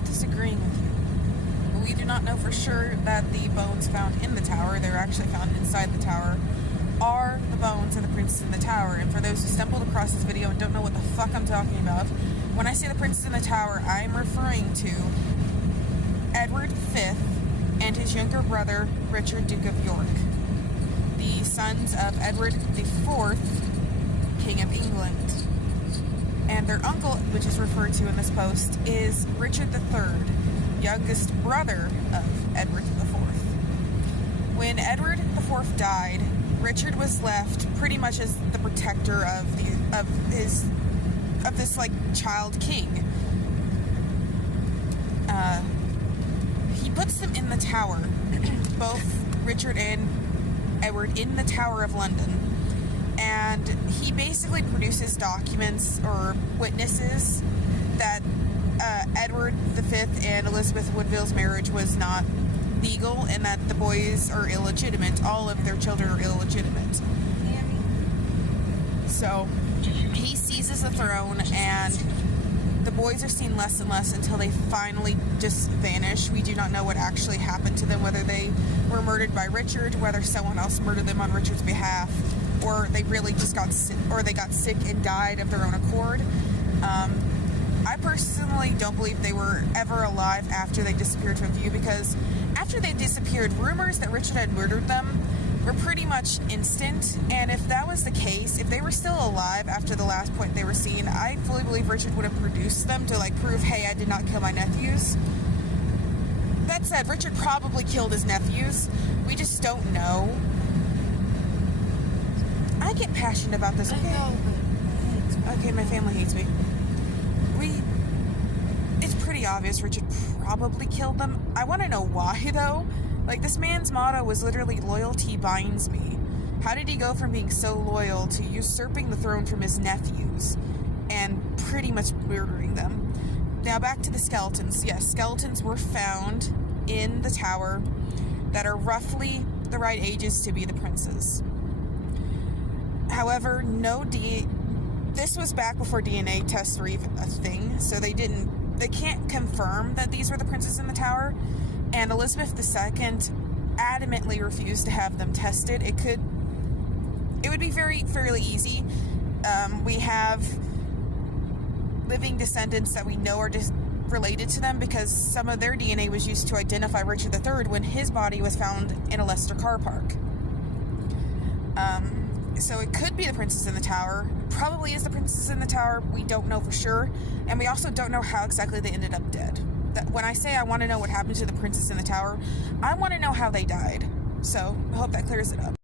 not disagreeing with you. But we do not know for sure that the bones found in the tower, they were actually found inside the tower, are the bones of the princess in the tower. And for those who stumbled across this video and don't know what the fuck I'm talking about, when I say the princess in the tower, I'm referring to Edward V and his younger brother, Richard, Duke of York, the sons of Edward IV, King of England. And their uncle, which is referred to in this post, is Richard III, youngest brother of Edward IV. When Edward IV died, Richard was left pretty much as the protector of this like child king. He puts them in the tower, both Richard and Edward, in the Tower of London, and he basically produces documents or witnesses that Edward V and Elizabeth Woodville's marriage was not legal and that the boys are illegitimate. All of their children are illegitimate. So he seizes the throne, and the boys are seen less and less until they finally just vanish. We do not know what actually happened to them, whether they were murdered by Richard, whether someone else murdered them on Richard's behalf, or they really just got sick, or they got sick and died of their own accord. I personally don't believe they were ever alive after they disappeared from view, because after they disappeared, rumors that Richard had murdered them were pretty much instant, and if that was the case, if they were still alive after the last point they were seen, I fully believe Richard would have produced them to like prove, hey, I did not kill my nephews. That said, Richard probably killed his nephews. We just don't know. I get passionate about this, okay? Okay, my family hates me. It's pretty obvious Richard probably killed them. I want to know why, though. Like, this man's motto was literally, loyalty binds me. How did he go from being so loyal to usurping the throne from his nephews and pretty much murdering them? Now, back to the skeletons. Yes, skeletons were found in the tower that are roughly the right ages to be the princes. However, this was back before DNA tests were even a thing, so they can't confirm that these were the princes in the tower, and Elizabeth II adamantly refused to have them tested. It would be fairly easy. We have living descendants that we know are just related to them because some of their DNA was used to identify Richard III when his body was found in a Leicester car park. So it could be the princess in the tower. Probably is the princess in the tower. We don't know for sure. And we also don't know how exactly they ended up dead. When I say I want to know what happened to the princess in the tower, I want to know how they died. So I hope that clears it up.